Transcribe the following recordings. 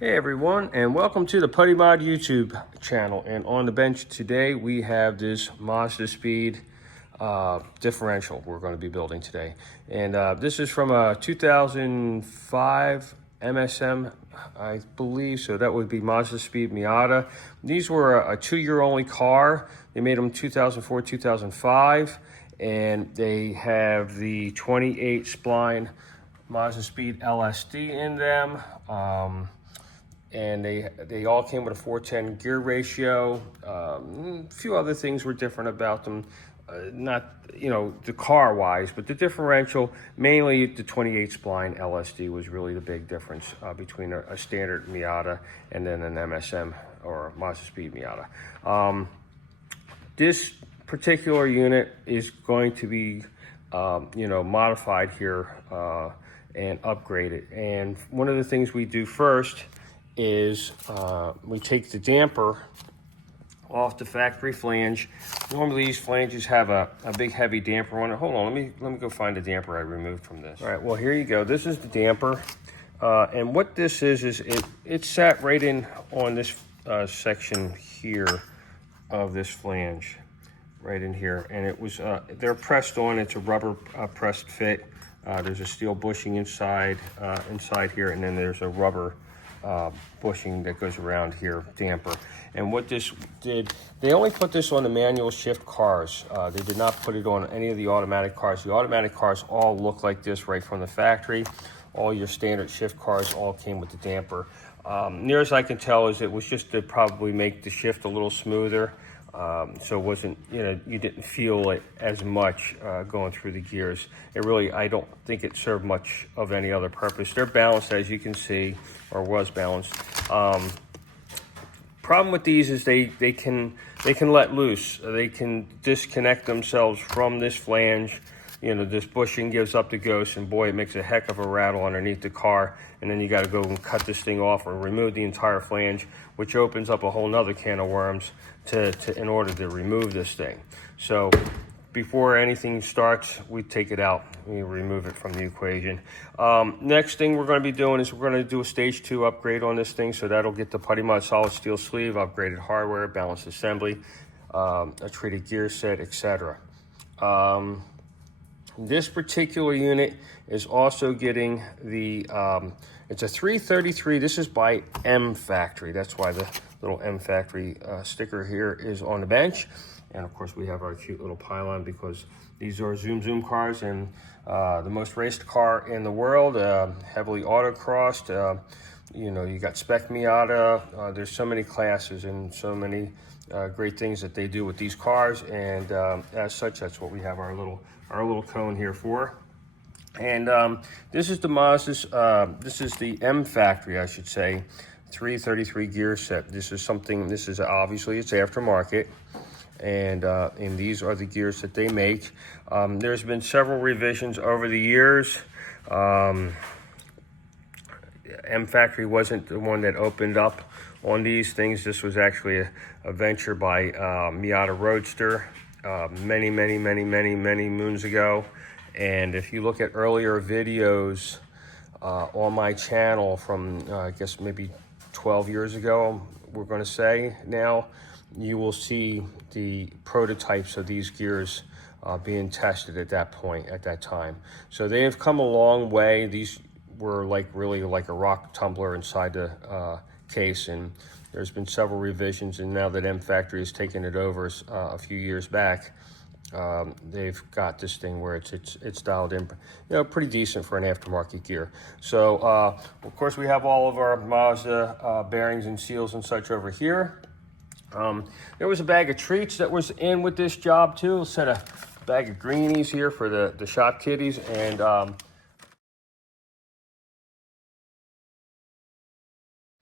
Hey everyone, and welcome to the Putty Mod YouTube channel. And on the bench today we have this Mazda Speed differential we're going to be building today. And this is from a 2005 MSM, I believe. So that would be Mazda Speed Miata. These were a 2-year only car. They made them 2004, 2005, and they have the 28 spline Mazda Speed LSD in them. And they all came with a 410 gear ratio. A few other things were different about them, not the car wise, but the differential, mainly the 28 spline LSD was really the big difference between a standard Miata and then an MSM or Mazda Speed Miata. This particular unit is going to be modified here and upgraded. And one of the things we do first is we take the damper off the factory flange. Normally these flanges have a big heavy damper on it. Hold on, let me go find the damper I removed from this. All right, well here you go. This is the damper, and what this is it sat right in on this section here of this flange, right in here, and it was they're pressed on. It's a rubber pressed fit. There's a steel bushing inside here, and then there's a rubber bushing that goes around here, damper. And what this did, they only put this on the manual shift cars. They did not put it on any of the automatic cars. The automatic cars all look like this right from the factory. All your standard shift cars all came with the damper. Near as I can tell is it was just to probably make the shift a little smoother. So it wasn't, you didn't feel it as much going through the gears. It really, I don't think it served much of any other purpose. They're balanced, as you can see, or was balanced. Problem with these is they can let loose. They can disconnect themselves from this flange. This bushing gives up the ghost, and boy, it makes a heck of a rattle underneath the car. And then you got to go and cut this thing off or remove the entire flange, which opens up a whole nother can of worms in order to remove this thing. So before anything starts, we take it out. We remove it from the equation. Next thing we're going to be doing is we're going to do a stage 2 upgrade on this thing. So that'll get the Putty Mod solid steel sleeve, upgraded hardware, balanced assembly, a treated gear set, etc. This particular unit is also getting the, it's a 333. This is by M Factory. That's why the little M Factory sticker here is on the bench. And of course we have our cute little pylon because these are Zoom cars and the most raced car in the world, heavily autocrossed. You got Spec Miata. There's so many classes and so many great things that they do with these cars, and as such, that's what we have our little cone here for. And this is the Mazda's, this is the M Factory, I should say, 333 gear set. This is obviously it's aftermarket, and these are the gears that they make. There's been several revisions over the years. M Factory wasn't the one that opened up on these things. This was actually a venture by Miata Roadster many moons ago. And if you look at earlier videos on my channel from I guess maybe 12 years ago, we're going to say now, you will see the prototypes of these gears being tested at that time. So they have come a long way. These were really like a rock tumbler inside the case, and there's been several revisions, and now that M Factory has taken it over a few years back, they've got this thing where it's dialed in, pretty decent for an aftermarket gear. So of course we have all of our Mazda bearings and seals and such over here. There was a bag of treats that was in with this job too. A set of bag of greenies here for the shop kiddies, and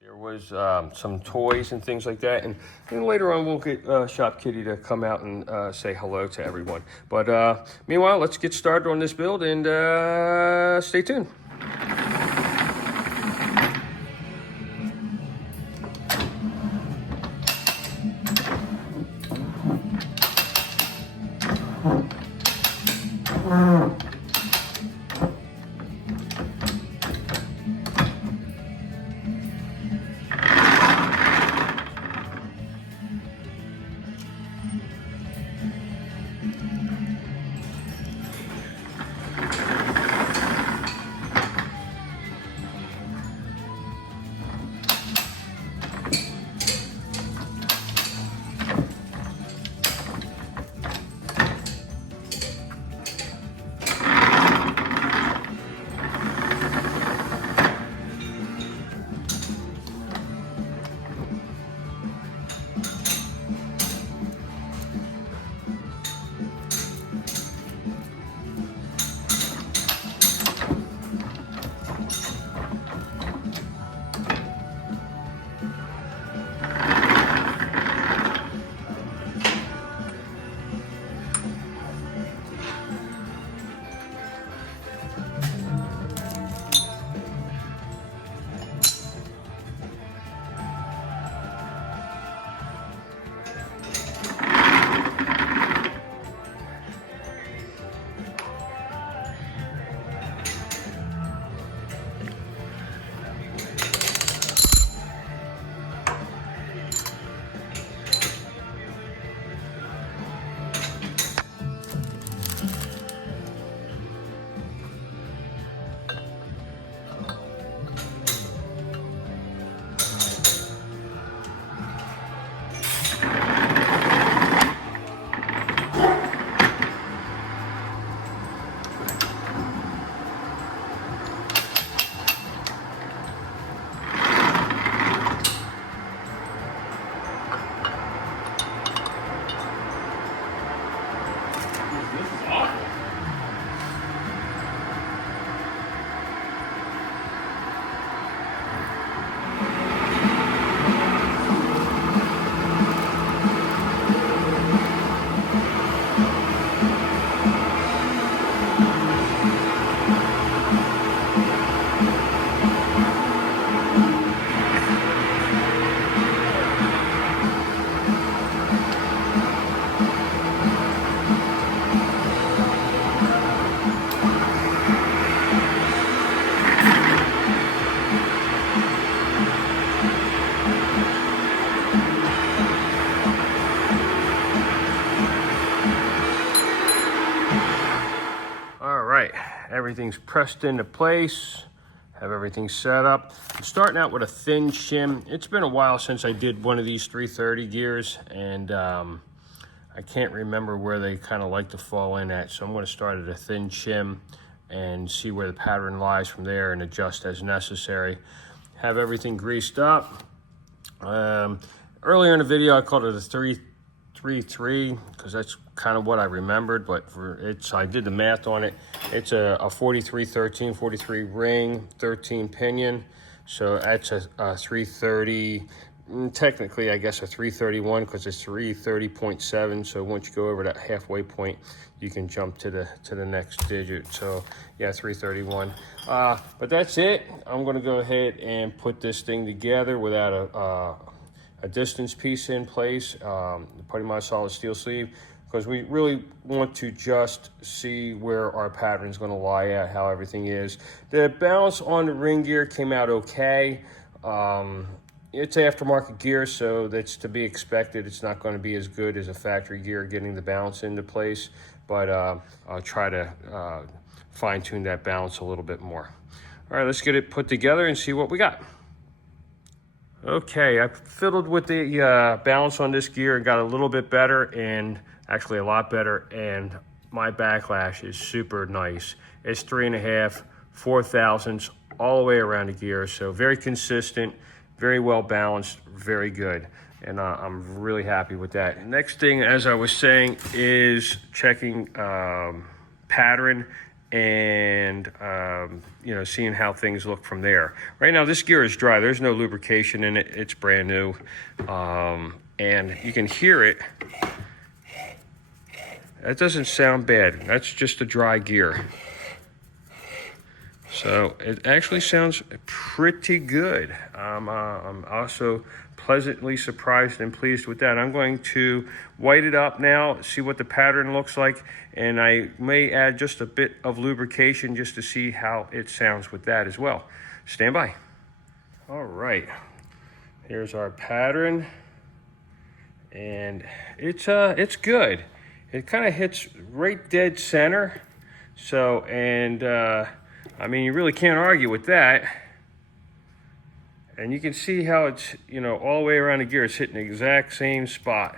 there was some toys and things like that, and later on we'll get Shop Kitty to come out and say hello to everyone. But meanwhile, let's get started on this build, and stay tuned. everything's pressed into place. Have everything set up. I'm starting out with a thin shim. It's been a while since I did one of these 330 gears, and I can't remember where they kind of like to fall in at, so I'm going to start at a thin shim and see where the pattern lies from there and adjust as necessary. Have everything greased up. Earlier in the video I called it a 333 because that's kind of what I remembered, but I did the math on it. It's a 43 13 43 ring, 13 pinion, so that's a 330. Technically, I guess a 331 because it's 330.7. So once you go over that halfway point, you can jump to the next digit. So yeah, 331. But that's it. I'm going to go ahead and put this thing together without a distance piece in place. Putting my solid steel sleeve, because we really want to just see where our pattern is going to lie at, how everything is. The balance on the ring gear came out okay. It's aftermarket gear, so that's to be expected. It's not going to be as good as a factory gear getting the balance into place, but I'll try to fine tune that balance a little bit more. All right, let's get it put together and see what we got. Okay, I fiddled with the balance on this gear and got a little bit better, and actually a lot better, and my backlash is super nice. It's 3.5, 4 thousandths all the way around the gear, so very consistent, very well balanced, very good, and I'm really happy with that. Next thing, as I was saying, is checking pattern and seeing how things look from there. Right now this gear is dry, there's no lubrication in it, it's brand new, and you can hear it. That doesn't sound bad, that's just a dry gear, so it actually sounds pretty good. I'm also pleasantly surprised and pleased with that. I'm going to white it up now, see what the pattern looks like, and I may add just a bit of lubrication just to see how it sounds with that as well. Stand by. All right, here's our pattern, and it's good. It kind of hits right dead center, so, and I mean, you really can't argue with that. And you can see how it's, all the way around the gear, it's hitting the exact same spot.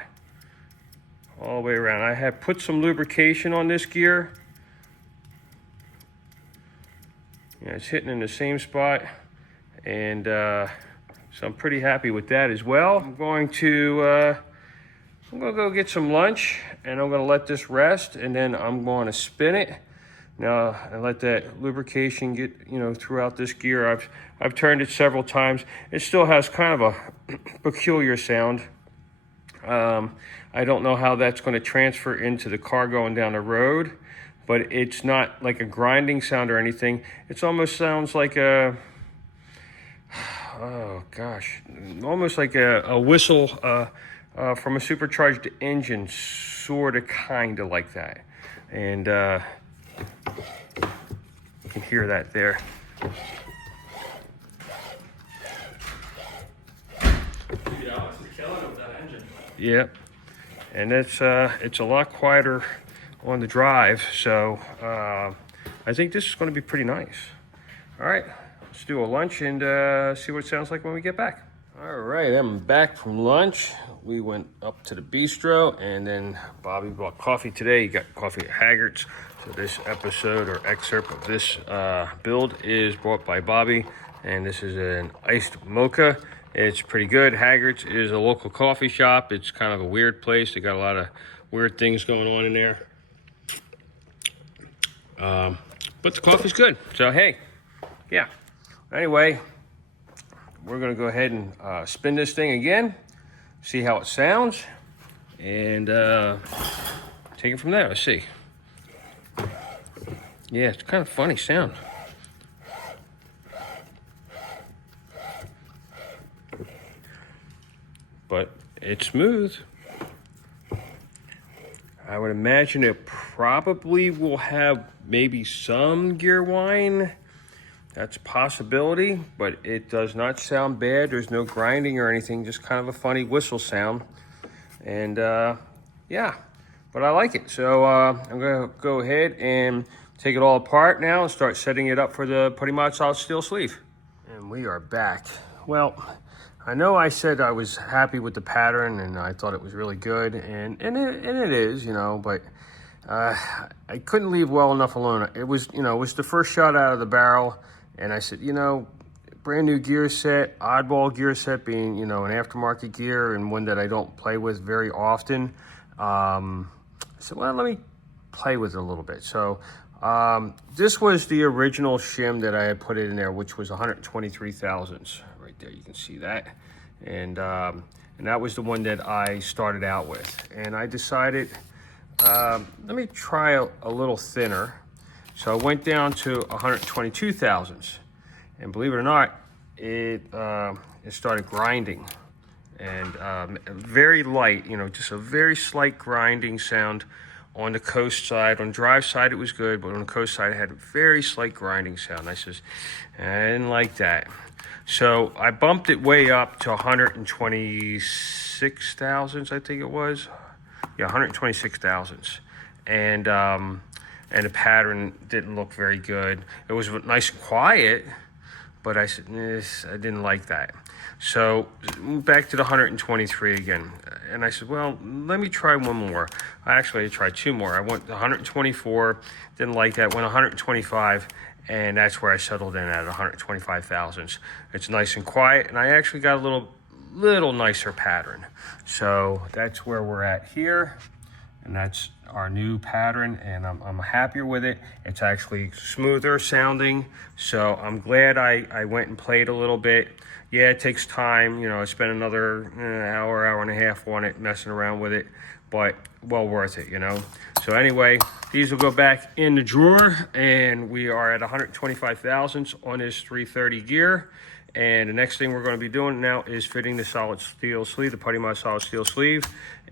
All the way around. I have put some lubrication on this gear. Yeah, it's hitting in the same spot. And so I'm pretty happy with that as well. I'm going to go get some lunch, and I'm going to let this rest, and then I'm going to spin it. Now, I let that lubrication get, throughout this gear. I've turned it several times. It still has kind of a peculiar sound. I don't know how that's going to transfer into the car going down the road, but it's not like a grinding sound or anything. It almost sounds like a, oh gosh, almost like a whistle from a supercharged engine, sort of, kind of like that. And you can hear that there. Yeah, it's the killing of that engine. Yep, and it's a lot quieter on the drive, so I think this is going to be pretty nice. All right, let's do a lunch and see what it sounds like when we get back. All right, I'm back from lunch. We went up to the bistro, and then Bobby bought coffee today. He got coffee at Haggert's. So this episode or excerpt of this build is brought by Bobby, and this is an iced mocha. It's pretty good. Haggert's is a local coffee shop. It's kind of a weird place. They got a lot of weird things going on in there. But the coffee's good. So, hey, yeah. Anyway, we're going to go ahead and spin this thing again, see how it sounds, and take it from there. Let's see. Yeah, it's kind of funny sound. But it's smooth. I would imagine it probably will have maybe some gear whine. That's a possibility, but it does not sound bad. There's no grinding or anything, just kind of a funny whistle sound. And yeah, but I like it. So I'm gonna go ahead and take it all apart now and start setting it up for the Putty Mod solid steel sleeve. And we are back. Well, I know I said I was happy with the pattern and I thought it was really good, and it is, you know, but I couldn't leave well enough alone. It was, you know, it was the first shot out of the barrel, and I said, you know, brand new gear set, oddball gear set being, you know, an aftermarket gear and one that I don't play with very often. I said, well, let me play with it a little bit. So this was the original shim that I had put in there, which was 123 thousandths. Right there, you can see that. And that was the one that I started out with. And I decided, let me try a little thinner. So I went down to 122 thousandths. And believe it or not, it started grinding, and very light, you know, just a very slight grinding sound on the coast side. On drive side, it was good, but on the coast side, it had a very slight grinding sound. I says, I didn't like that. So I bumped it way up to 126 thousandths, I think it was. Yeah, 126 thousandths. And the pattern didn't look very good. It was nice and quiet, but I said, I didn't like that. So back to the 123 again. And I said, well, let me try one more. I tried two more. I went 124, didn't like that, went 125, and that's where I settled in at 125 thousandths. It's nice and quiet, and I actually got a little nicer pattern. So that's where we're at here. And that's our new pattern, and I'm happier with it. It's actually smoother sounding, so I'm glad I went and played a little bit. Yeah, it takes time. You know, I spent another hour and a half on it, messing around with it, but well worth it, you know. So anyway, these will go back in the drawer, and we are at 125 thousandths on this 330 gear. And the next thing we're going to be doing now is fitting the solid steel sleeve, the Putty Mod solid steel sleeve,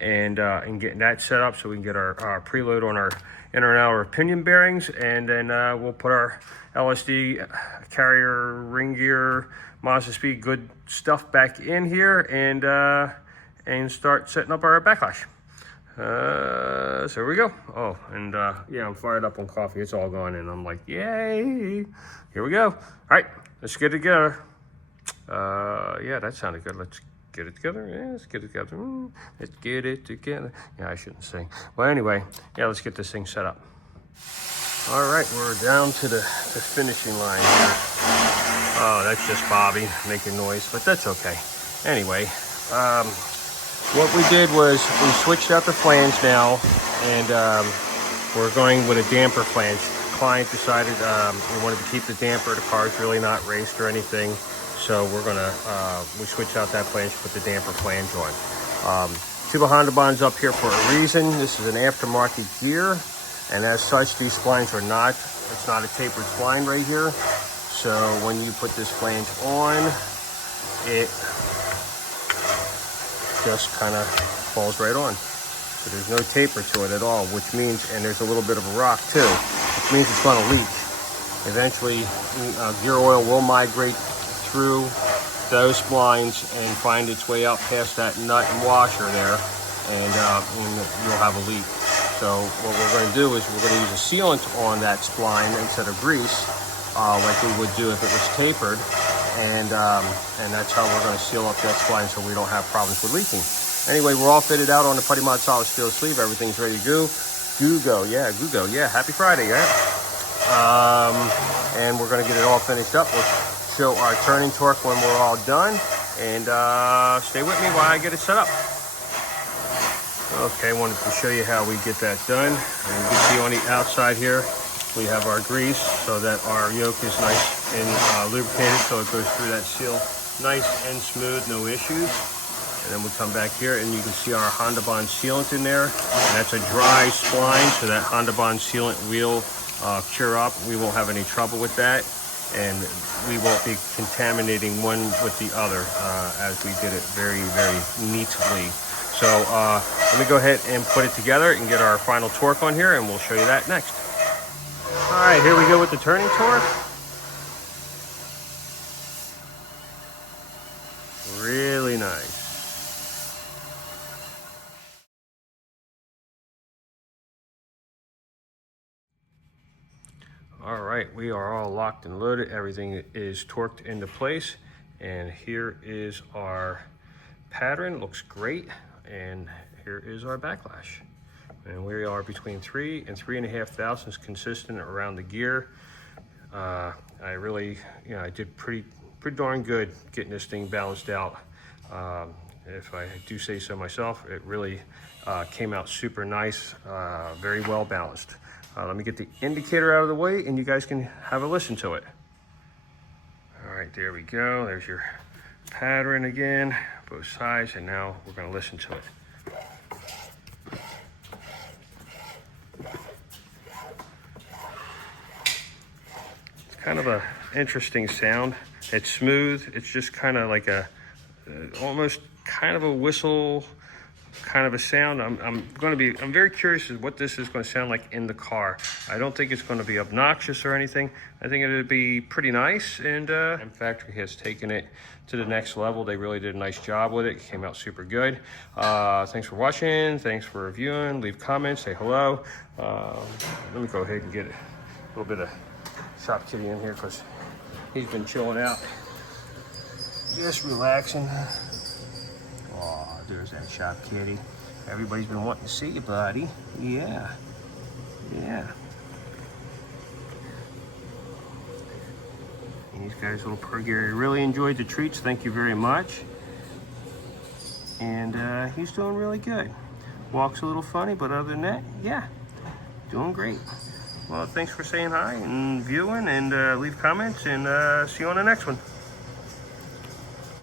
and getting that set up so we can get our preload on our inner and outer pinion bearings, and then we'll put our LSD carrier ring gear, Mazda Speed good stuff back in here, and start setting up our backlash. So here we go. Oh, and yeah, I'm fired up on coffee. It's all gone, and I'm like, yay! Here we go. All right, let's get it together. Yeah, that sounded good. Let's get it together. Yeah, let's get it together. Let's get it together. Yeah, I shouldn't sing. Well, anyway, yeah, let's get this thing set up. All right, we're down to the finishing line here. Oh, that's just Bobby making noise, but that's okay. Anyway, what we did was we switched out the flange now, and we're going with a damper flange. The client decided we wanted to keep the damper. The car's really not raced or anything. So we're gonna, we switch out that flange, put the damper flange on. Tuba Honda Bonds up here for a reason. This is an aftermarket gear, and as such, these splines are not, it's not a tapered spline right here. So when you put this flange on, it just kind of falls right on. So there's no taper to it at all, which means, and there's a little bit of a rock too, which means it's gonna leak. Eventually, gear oil will migrate through those splines and find its way out past that nut and washer there, and you'll have a leak. So what we're going to do is we're going to use a sealant on that spline instead of grease, like we would do if it was tapered, and that's how we're going to seal up that spline so we don't have problems with leaking. Anyway, we're all fitted out on the Putty Mod solid steel sleeve. Everything's ready to go. Yeah, happy Friday, yeah. And we're going to get it all finished up. We'll show our turning torque when we're all done, and stay with me while I get it set up. Okay, wanted to show you how we get that done. And you can see on the outside here, we have our grease so that our yoke is nice and lubricated, so it goes through that seal nice and smooth, no issues. And then we come back here and you can see our Honda Bond sealant in there. And that's a dry spline, so that Honda Bond sealant will cure up. We won't have any trouble with that, and we won't be contaminating one with the other as we did it very, very neatly. So let me go ahead and put it together and get our final torque on here, and we'll show you that next. All right, here we go with the turning torque. Really nice. All right, we are all locked and loaded. Everything is torqued into place. And here is our pattern. Looks great. And here is our backlash. And we are between 3 and 3.5 thousandths consistent around the gear. I really, I did pretty darn good getting this thing balanced out. If I do say so myself, it really came out super nice, very well balanced. Let me get the indicator out of the way and you guys can have a listen to it. All right, there we go. There's your pattern again, both sides, and now we're gonna listen to it. It's kind of a interesting sound. It's smooth. It's just kind of like a, almost kind of a whistle kind of a sound. I'm very curious as what this is going to sound like in the car. I don't think it's going to be obnoxious or anything. I think it'll be pretty nice, and factory has taken it to the next level. They really did a nice job with it. It came out super good. Thanks for watching. Thanks for reviewing. Leave comments. Say hello. Let me go ahead and get a little bit of Shop Kitty in here because he's been chilling out, just relaxing. Oh, there's that Shop Kitty. Everybody's been wanting to see you, buddy. Yeah. And these guys, little Purgary, really enjoyed the treats. Thank you very much. And he's doing really good. Walks a little funny, but other than that, yeah, doing great. Well, thanks for saying hi and viewing, and leave comments, and see you on the next one.